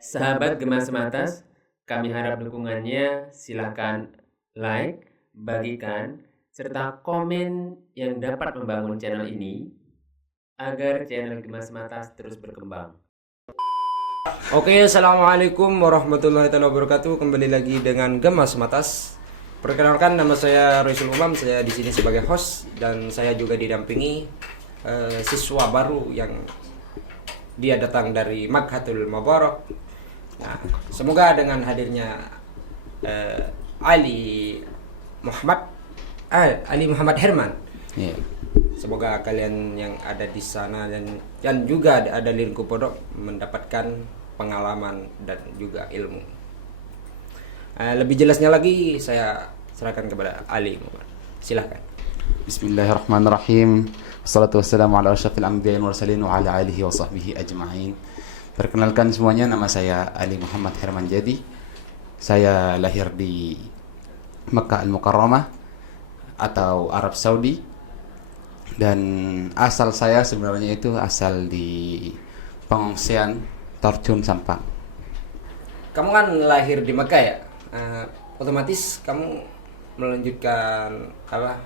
Sahabat Gema Sematas, kami harap dukungannya. Silakan like, bagikan, serta komen yang dapat membangun channel ini agar channel Gema Sematas terus berkembang. Oke, assalamualaikum warahmatullahi wabarakatuh. Kembali lagi dengan Gema Sematas. Perkenalkan, nama saya Roysul Umam. Saya di sini sebagai host dan saya juga didampingi siswa baru yang dia datang dari Makhatul Mubarak. Nah, semoga dengan hadirnya Ali Muhammad Herman. Iya. Semoga kalian yang ada di sana dan juga ada di lingkup pondok mendapatkan pengalaman dan juga ilmu. Lebih jelasnya lagi saya serahkan kepada Ali Muhammad. Silahkan. Bismillahirrahmanirrahim. Wassalatu wassalamu ala asyrafil anbiya'i wal mursalin wa ala alihi wa sahbihi ajma'in. Perkenalkan semuanya, nama saya Ali Muhammad Herman Jadi. Saya lahir di Makkah Al-Mukarramah atau Arab Saudi. Dan asal saya sebenarnya itu asal di pengungsian Torjun Sampang. Kamu kan lahir di Mekah ya? Otomatis kamu melanjutkan apa?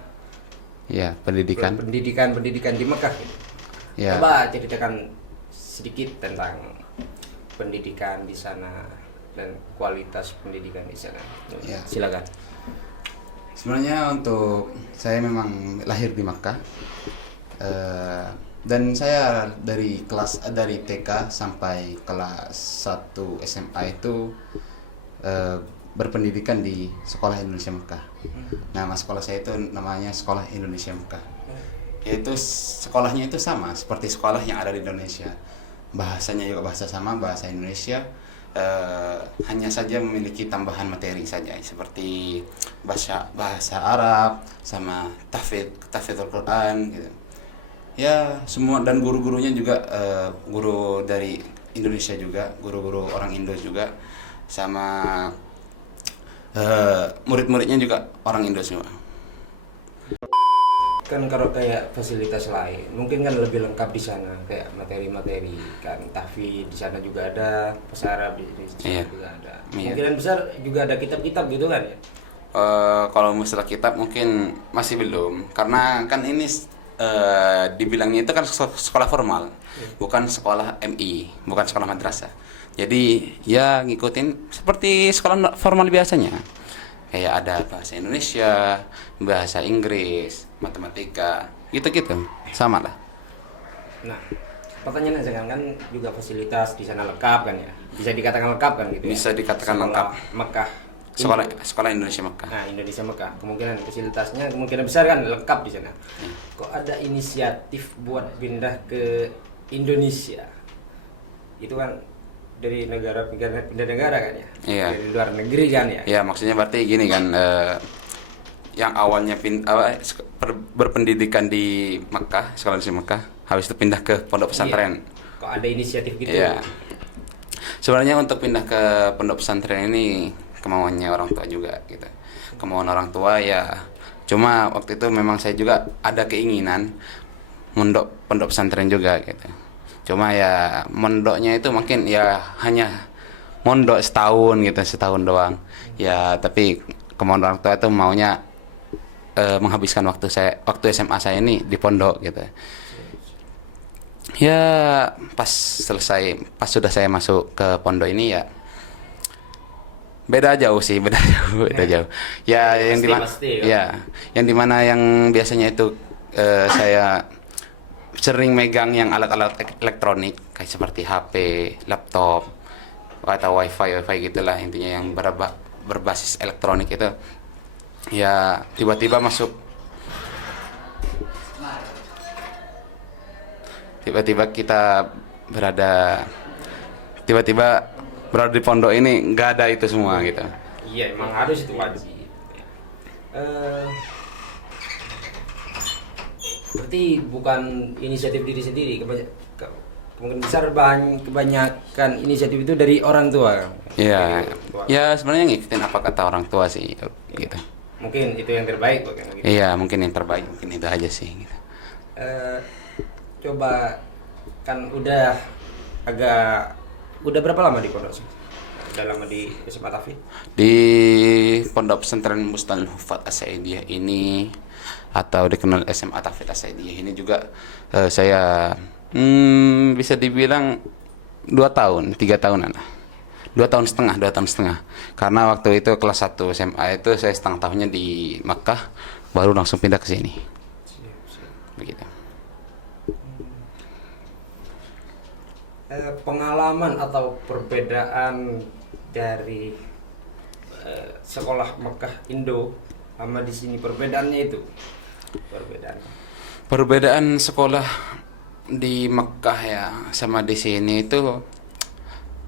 Ya, pendidikan. Pendidikan di Mekah. Ya. Coba ceritakan sedikit tentang pendidikan di sana dan kualitas pendidikan di sana. Ya. Silakan. Sebenarnya untuk saya memang lahir di Makkah. Dan saya dari TK sampai kelas 1 SMA itu berpendidikan di Sekolah Indonesia Mekah. Nama sekolah saya itu namanya Sekolah Indonesia Mekah. Yaitu sekolahnya itu sama seperti sekolah yang ada di Indonesia. Bahasanya juga bahasa sama, bahasa Indonesia. Hanya saja memiliki tambahan materi saja seperti bahasa Arab sama tahfidzul Quran gitu. Ya, semua, dan guru-gurunya juga guru dari Indonesia juga, guru-guru orang Indo juga, sama murid-muridnya juga orang Indo semua. Kan kalau kayak fasilitas lain mungkin kan lebih lengkap di sana, kayak materi-materi kan, tahfidz di sana juga ada, bahasa Arab di sana juga ada. Kemungkinan besar juga ada kitab-kitab gitu kan ya. Kalau masalah kitab mungkin masih belum, karena kan ini dibilangnya itu kan sekolah formal, bukan sekolah MI, bukan sekolah madrasah. Jadi ya ngikutin seperti sekolah formal biasanya. Kayak ada bahasa Indonesia, bahasa Inggris, matematika, gitu-gitu, sama lah. Nah, pertanyaannya sekarang kan juga fasilitas di sana lengkap kan ya? Bisa dikatakan lengkap kan gitu ya? Bisa dikatakan Sekolah lengkap. Mekah. Sekolah Indonesia Mekah. Nah, Indonesia Mekah. Kemungkinan fasilitasnya kemungkinan besar kan lengkap di sana. Kok ada inisiatif buat pindah ke Indonesia? Itu kan dari pindah negara kan ya? Iya. Dari luar negeri kan ya? Ya, maksudnya berarti gini kan, yang awalnya berpendidikan di Mekah, sekolah di Mekah, habis itu pindah ke pondok pesantren. Iya. Kok ada inisiatif gitu? Iya. Sebenarnya untuk pindah ke pondok pesantren ini kemauannya orang tua juga gitu. Kemauan orang tua ya. Cuma waktu itu memang saya juga ada keinginan pondok pesantren juga gitu. Cuma ya mondoknya itu mungkin ya hanya mondok setahun doang. Ya, tapi kemauan orang tua itu maunya menghabiskan waktu SMA saya ini di pondok gitu. Ya, pas sudah saya masuk ke pondok ini ya beda jauh. Ya, yang dimana yang biasanya itu saya sering megang yang alat-alat elektronik kayak seperti HP, laptop, atau wifi gitulah, intinya yang berbasis elektronik itu. Ya, tiba-tiba berada di pondok ini nggak ada itu semua gitu. Iya, emang harus itu wajib. Berarti bukan inisiatif diri sendiri, kemungkinan besar kebanyakan inisiatif itu dari orang tua. Iya, ya sebenarnya ngikutin apa kata orang tua sih gitu. Mungkin itu yang terbaik bukan gitu. Iya, mungkin yang terbaik, mungkin itu aja sih gitu. Coba kan udah agak Udah berapa lama di pondok? Udah lama di SMA Tahfidz? Di Pondok Pesantren Bustanul Hufat As-Saidiyah ini, atau dikenal SMA Tahfidz As-Saidiyah ini juga, saya bisa dibilang 2 tahun, 3 tahunan lah. 2 tahun setengah. Karena waktu itu kelas 1 SMA itu saya setengah tahunnya di Makkah, baru langsung pindah ke sini. Begitu. Pengalaman atau perbedaan dari sekolah Mekah Indo sama di sini, perbedaannya itu Perbedaan sekolah di Mekah ya sama di sini itu,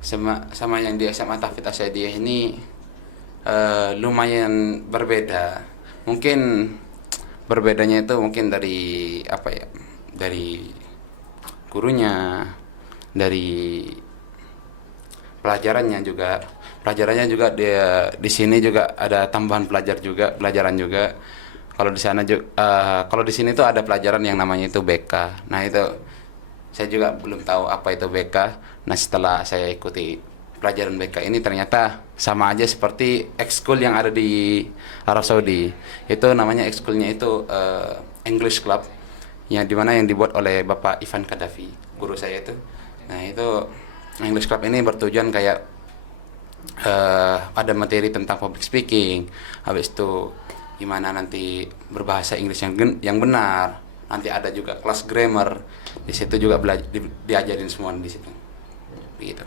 sama yang di SMA Tahfidz As-Saidiyah ini lumayan berbeda. Mungkin berbedanya itu mungkin dari apa ya? Dari gurunya, dari pelajarannya juga. Pelajarannya juga di sini juga ada tambahan pelajaran juga. Kalau di sana kalau di sini tuh ada pelajaran yang namanya itu BK. Nah, itu saya juga belum tahu apa itu BK. Nah, setelah saya ikuti pelajaran BK ini ternyata sama aja seperti ekskul yang ada di Arab Saudi. Itu namanya ekskulnya itu English Club, yang dimana yang dibuat oleh Bapak Ivan Kadafi, guru saya itu. Nah, itu English Club ini bertujuan kayak ada materi tentang public speaking, habis itu gimana nanti berbahasa Inggris yang benar. Nanti ada juga kelas grammar di situ juga, diajarin semua di situ. Begitu.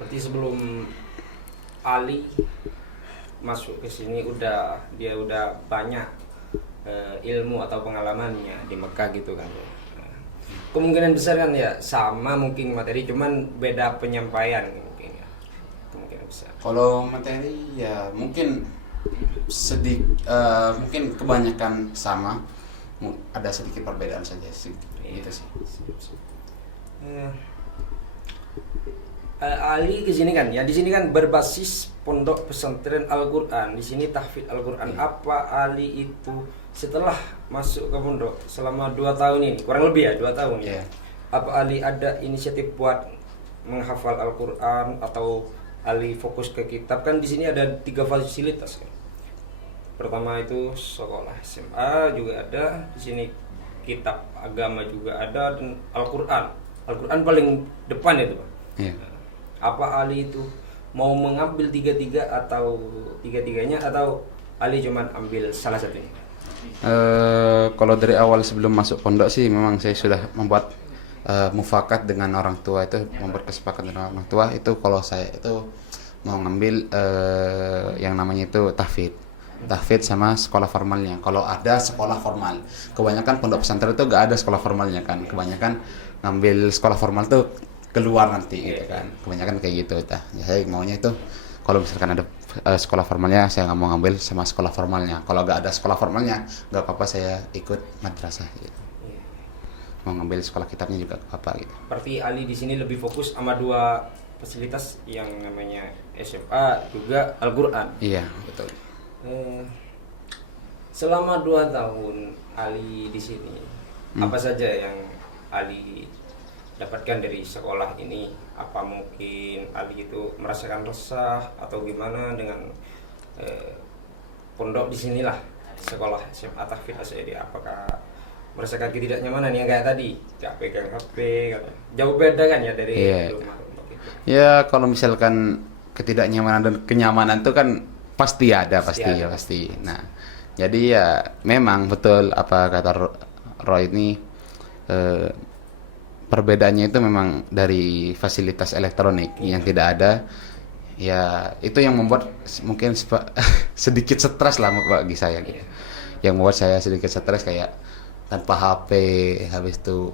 Berarti sebelum Ali masuk ke sini dia udah banyak ilmu atau pengalamannya di Mekah gitu kan. Kemungkinan besar kan ya sama mungkin materi, cuman beda penyampaian mungkin ya. Kemungkinan besar. Kalau materi ya mungkin mungkin kebanyakan sama, ada sedikit perbedaan saja sih. Gitu sih. Ali ke sini kan ya, di sini kan berbasis Pondok Pesantren Al-Qur'an. Di sini tahfidz Al-Qur'an. Apa Ali itu setelah masuk ke pondok selama 2 tahun ini, kurang lebih ya 2 tahun ya. Apa Ali ada inisiatif buat menghafal Al-Qur'an atau Ali fokus ke kitab? Kan di sini ada 3 fasilitas kan. Pertama itu sekolah SMA juga ada, di sini kitab agama juga ada, dan Al-Qur'an. Al-Qur'an paling depan itu, Pak. Iya. Apa Ali itu mau mengambil tiga-tiga atau tiga-tiganya, atau Ali cuman ambil salah satunya? Kalau dari awal sebelum masuk pondok sih memang saya sudah membuat mufakat dengan orang tua, itu membuat kesepakatan dengan orang tua itu kalau saya itu mau ngambil yang namanya itu tahfidz sama sekolah formalnya. Kalau ada sekolah formal, kebanyakan pondok pesantren itu gak ada sekolah formalnya kan, kebanyakan ngambil sekolah formal tuh keluar nanti gitu kan, kebanyakan kayak gitu. Ya, saya maunya itu kalau misalkan ada sekolah formalnya, saya nggak mau ngambil sama sekolah formalnya. Kalau nggak ada sekolah formalnya, nggak apa-apa saya ikut madrasah gitu. Mau ngambil sekolah kitabnya juga apa gitu. Berarti Ali di sini lebih fokus sama 2 fasilitas yang namanya SMA juga Al-Qur'an. Iya, betul. Selama 2 tahun Ali di sini, apa saja yang Ali dapatkan dari sekolah ini? Apa mungkin Ali itu merasakan resah atau gimana dengan pondok di sinilah, sekolah SMA Tahfidz As-Saidiyah? Apakah merasakan ketidaknyamanan yang kayak tadi, gak pegang HP, jauh beda kan ya dari rumah gitu. Ya, kalau misalkan ketidaknyamanan dan kenyamanan itu kan pasti ada. Nah, jadi ya memang betul apa kata Roy ini, perbedaannya itu memang dari fasilitas elektronik yang tidak ada. Ya, itu yang membuat mungkin sedikit stres lah bagi saya gitu. Yang membuat saya sedikit stres kayak tanpa HP, habis itu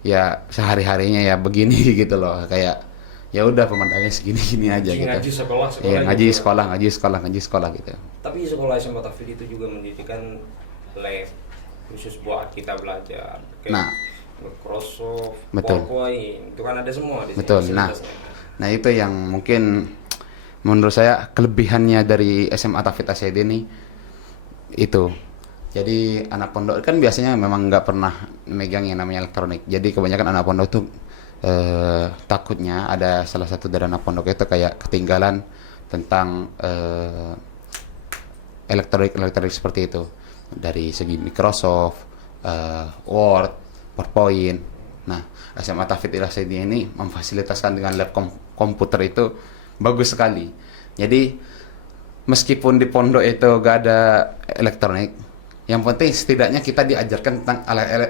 ya sehari-harinya ya begini gitu loh, kayak ya udah pemandangannya segini-gini aja gitu. Ngaji sekolah ya, ngaji sekolah gitu. Tapi sekolah SMA Tahfidz itu juga mendirikan lab khusus buat kita belajar. Kayak Microsoft, PowerPoint, itu kan ada semua di sini. Betul. Nah itu yang mungkin menurut saya kelebihannya dari SMA Tahfidz As-Saidiyah ini itu. Jadi anak pondok kan biasanya memang nggak pernah megang yang namanya elektronik. Jadi kebanyakan anak pondok tuh takutnya ada salah satu dari anak pondok itu kayak ketinggalan tentang elektronik seperti itu, dari segi Microsoft, Word, PowerPoint. Nah, SMA Tauhid Irsyadiyah ini memfasilitaskan dengan lab komputer itu bagus sekali. Jadi meskipun di pondok itu gak ada elektronik, yang penting setidaknya kita diajarkan tentang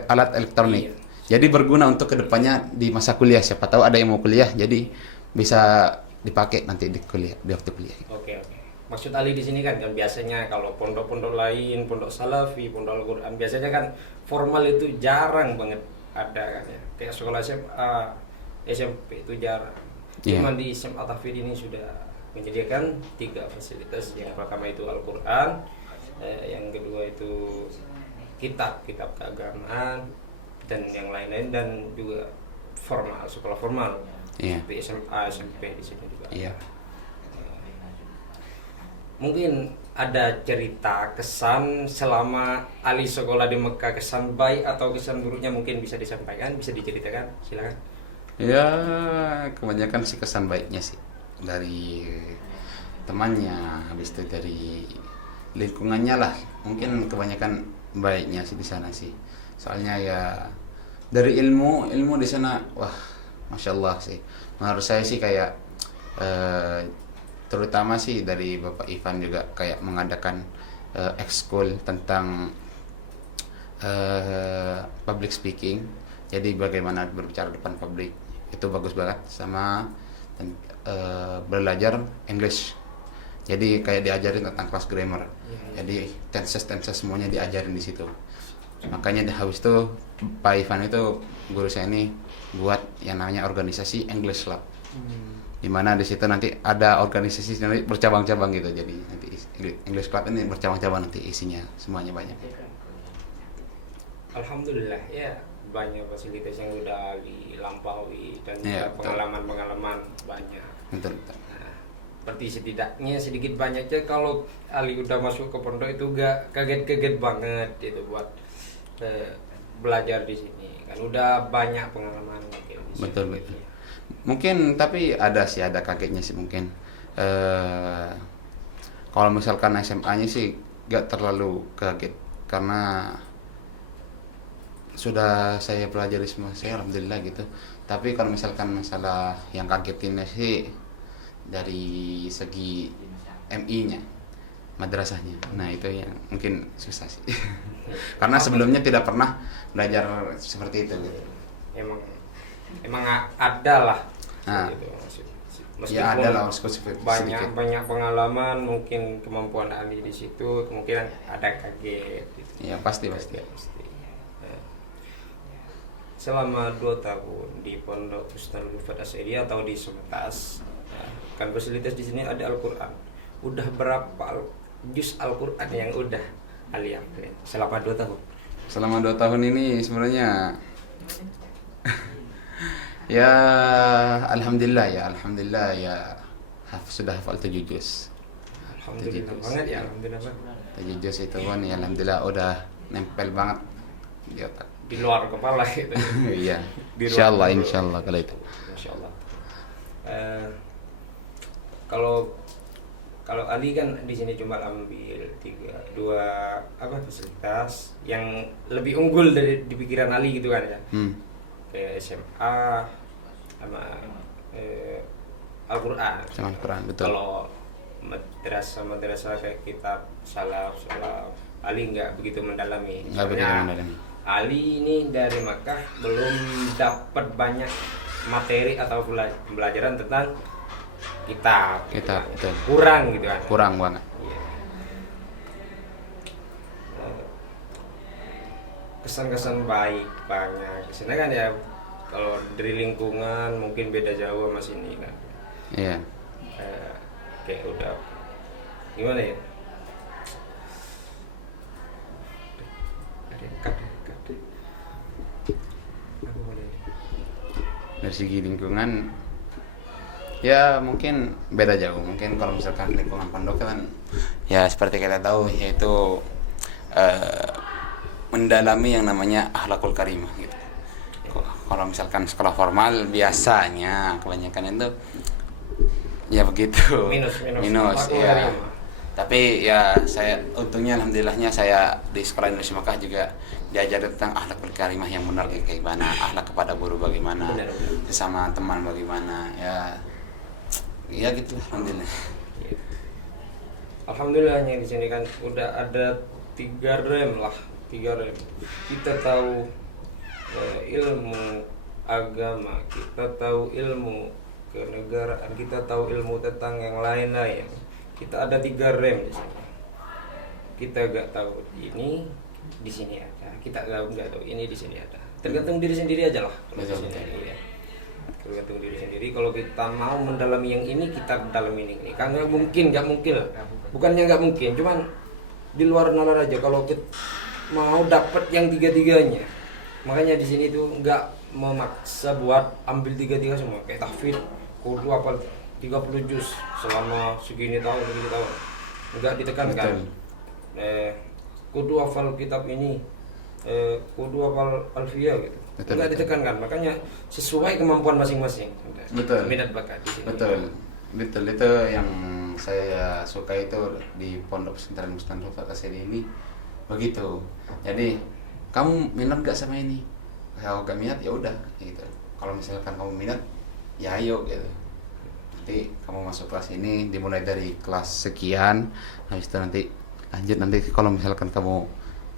alat elektronik. Jadi berguna untuk kedepannya di masa kuliah. Siapa tahu ada yang mau kuliah, jadi bisa dipakai nanti di kuliah, di waktu kuliah. Oke. Maksud Ali di sini kan biasanya kalau pondok-pondok lain, pondok Salafi, pondok Al-Quran, biasanya kan formal itu jarang banget ada kan ya. Kayak sekolah SMA, SMP itu jarang. Cuma di SMA Tauhid ini sudah menyediakan 3 fasilitas. Yang pertama itu Al-Quran, yang kedua itu kitab keagamaan, dan yang lain-lain, dan juga formal, sekolah formal. Di SMA, SMP di sini juga. Mungkin ada cerita kesan selama Ali sekolah di Mekah, kesan baik atau kesan buruknya mungkin bisa disampaikan, bisa diceritakan, silakan. Ya, kebanyakan sih kesan baiknya sih dari temannya, habis itu dari lingkungannya lah. Mungkin kebanyakan baiknya sih di sana sih. Soalnya ya dari ilmu di sana, wah, masya Allah sih. Menurut saya sih kayak terutama sih dari Bapak Ivan juga kayak mengadakan ekskul tentang public speaking. Jadi bagaimana berbicara depan publik itu bagus banget, sama belajar English. Jadi kayak diajarin tentang kelas grammar. Jadi tenses semuanya diajarin di situ. Makanya habis itu Pak Ivan itu guru saya ini buat yang namanya organisasi English Lab. Di mana di situ nanti ada organisasi nanti bercabang-cabang gitu. Jadi nanti English Club ini bercabang-cabang, nanti isinya semuanya banyak. Alhamdulillah ya, banyak fasilitas yang udah dilampaui dan pengalaman-pengalaman banyak. Betul. Nah, seperti setidaknya sedikit banyaknya kalau Ali udah masuk ke pondok itu gak kaget-kaget banget itu buat belajar di sini. Kan udah banyak pengalaman mungkin. Betul. Mungkin tapi ada kagetnya sih mungkin. Kalau misalkan SMA-nya sih gak terlalu kaget karena sudah saya pelajari semua, saya alhamdulillah gitu. Tapi kalau misalkan masalah yang kagetinnya sih dari segi MI-nya, madrasahnya. Nah, itu yang mungkin susah sih. Karena sebelumnya tidak pernah belajar seperti itu gitu. Emang ada lah. Nah, gitu. Meskipun ya ada lah banyak pengalaman, mungkin kemampuan Ali di situ, kemungkinan ada kaget. Gitu. Ya pasti. Selama 2 tahun di Pondok Husnul Hufat Asy'ariyah atau di Semetas, kan fasilitas di sini ada Al-Quran. Udah berapa juz Al-Quran yang udah Ali hafalin selama 2 tahun? Selama 2 tahun ini sebenarnya ya alhamdulillah ya sudah hafal 7 juz. Alhamdulillah banget ya, alhamdulillah banget. 7 juz itu kan ya alhamdulillah udah nempel banget di otak. Di luar kepala gitu. Iya. Insyaallah kalau itu. Insyaallah. Kalau Ali kan di sini cuma ambil 2 fasilitas yang lebih unggul dari di pikiran Ali gitu kan ya. Kayak SMA sama Al-Quran. Sama Al-Quran, betul. Kalau madrasah kayak kitab salaf Ali nggak begitu mendalami. Nggak begitu mendalami. Ali ini dari Makkah belum dapat banyak materi atau pembelajaran tentang kitab, betul. Kurang gitu kan. Kurang banget. Iya. Kesan-kesan baik banyak. Kesana kan ya, kalau dari lingkungan mungkin beda jauh sama sini kan. Iya. Kayak udah gimana ya? Dari segi lingkungan ya mungkin beda jauh. Mungkin kalau misalkan lingkungan pondok kan ya seperti kita tahu, yaitu mendalami yang namanya akhlakul karimah gitu. Kalau misalkan sekolah formal biasanya kebanyakan itu ya begitu. Minus ya. Tapi ya saya untungnya alhamdulillahnya saya di sekolah Indonesia Mekah juga diajar tentang akhlakul karimah yang benar kayak gimana, akhlak kepada guru bagaimana, sesama teman bagaimana, ya gitu alhamdulillah. Alhamdulillahnya di sini kan udah ada 3 rem. Kita tahu ilmu agama, kita tahu ilmu kenegaraan, kita tahu ilmu tentang yang lain-lain. Kita ada 3 rem di sini. Kita gak tahu ini di sini ada, kita gak tahu ini di sini ada. Tergantung diri sendiri aja lah. Kalau di sini, iya. Tergantung diri sendiri. Kalau kita mau mendalami yang ini, kita dalami ini. Kan nggak mungkin. Bukannya nggak mungkin, cuman di luar nalar aja. Kalau kita mau dapat yang 3-3-nya, makanya di sini tuh nggak memaksa buat ambil 3-3 semua. Kayak tahfidz, kudu hafal 30 juz selama segini tahun. Enggak ditekankan. Kudu hafal kitab ini, kudu hafal alfiyah gitu. Enggak ditekankan. Makanya sesuai kemampuan masing-masing. Betul. Minat bakat di sini. Betul itu yang saya suka itu di Pondok Pesantren Mustan Rufat Asiri ini begitu. Jadi kamu minat gak sama ini? Kalau gak minat ya udah gitu. Kalau misalkan kamu minat ya ayo gitu. Nanti kamu masuk kelas ini dimulai dari kelas sekian, habis itu nanti lanjut, nanti kalau misalkan kamu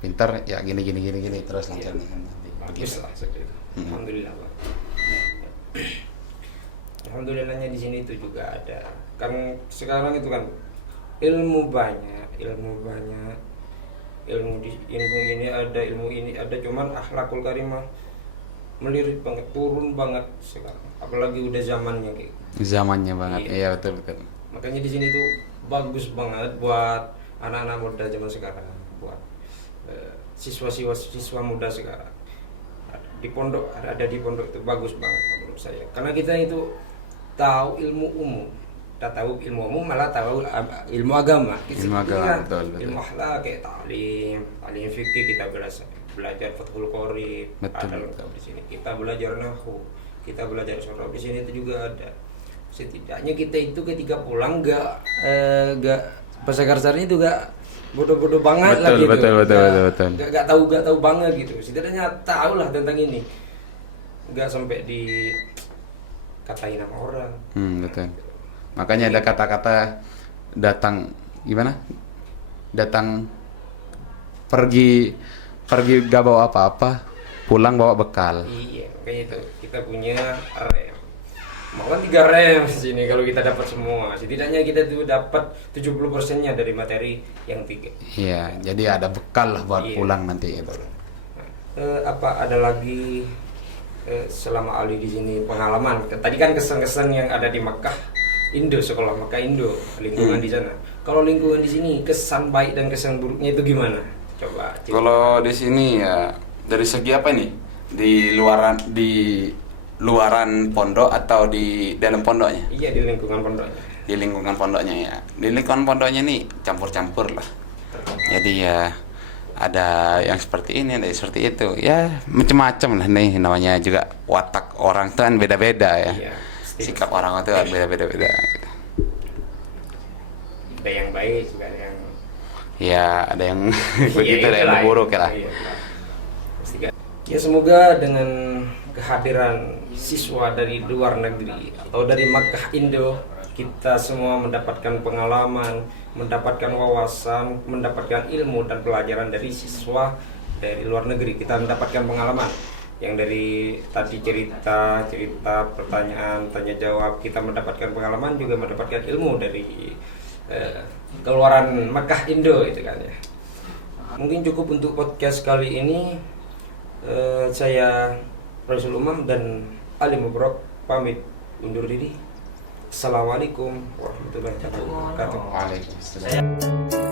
pintar ya gini terus lanjut nanti. Bagus lah seperti itu. Alhamdulillah Pak. Alhamdulillahnya di sini itu juga ada. Kan sekarang itu kan ilmu banyak, ilmu ini ada, cuman akhlakul karimah melirik banget, turun banget sekarang. Apalagi udah zamannya kayak. Zamannya banget. Iya betul. Makanya di sini tuh bagus banget buat anak-anak muda zaman sekarang, buat siswa muda sekarang. Di pondok ada di pondok itu bagus banget menurut saya. Karena kita itu tahu ilmu umum. Kita tahu ilmu umum malah tahu ilmu agama. Ilmu agama betul. Ilmu akhlak kayak taklim fikih, kita belajar Fathul Qorib, ada lengkap di sini. Kita belajar nahwu, kita belajar sorof di sini itu juga ada. Setidaknya kita itu ketika pulang enggak bahasa kasarnya itu enggak bodoh-bodoh banget lah gitu. Betul. Enggak tahu banget gitu. Setidaknya tahu lah tentang ini. Enggak sampai di katain sama orang. Betul. Makanya ada kata-kata datang pergi gak bawa apa-apa, pulang bawa bekal. Iya, makanya itu kita punya rem. Malah 3 rem di sini kalau kita dapat semua. Setidaknya kita tuh dapat 70%-nya dari materi yang 3. Iya, jadi ada bekal lah buat pulang nanti itu. Apa ada lagi selama Ali di sini pengalaman? Tadi kan kesan-kesan yang ada di Mekah Indo, sekolah Mekah Indo, lingkungan di sana. Kalau lingkungan di sini kesan baik dan kesan buruknya itu gimana? Coba. Kalau di sini ya dari segi apa nih? Di luaran pondok atau di dalam pondoknya? Iya, di lingkungan pondoknya. Di lingkungan pondoknya ya. Di lingkungan pondoknya nih campur-campur lah. Jadi ya ada yang seperti ini, ada yang seperti itu. Ya macam-macam lah nih, namanya juga watak orang tuh kan beda-beda ya. Iya, sikap orang itu beda-beda gitu. Ada yang baik juga, ada yang ada yang begitu, ada yang buruk lah. Ya semoga dengan kehadiran siswa dari luar negeri atau dari Makkah Indo, kita semua mendapatkan pengalaman, mendapatkan wawasan, mendapatkan ilmu dan pelajaran dari siswa dari luar negeri. Kita mendapatkan pengalaman yang dari tadi cerita, pertanyaan, tanya jawab, kita mendapatkan pengalaman, juga mendapatkan ilmu dari keluaran Makkah Indo itu kan ya. Mungkin cukup untuk podcast kali ini. Saya Rasul Umam dan Ali Mubarak pamit undur diri. Assalamualaikum warahmatullahi wabarakatuh. Waalaikumsalam.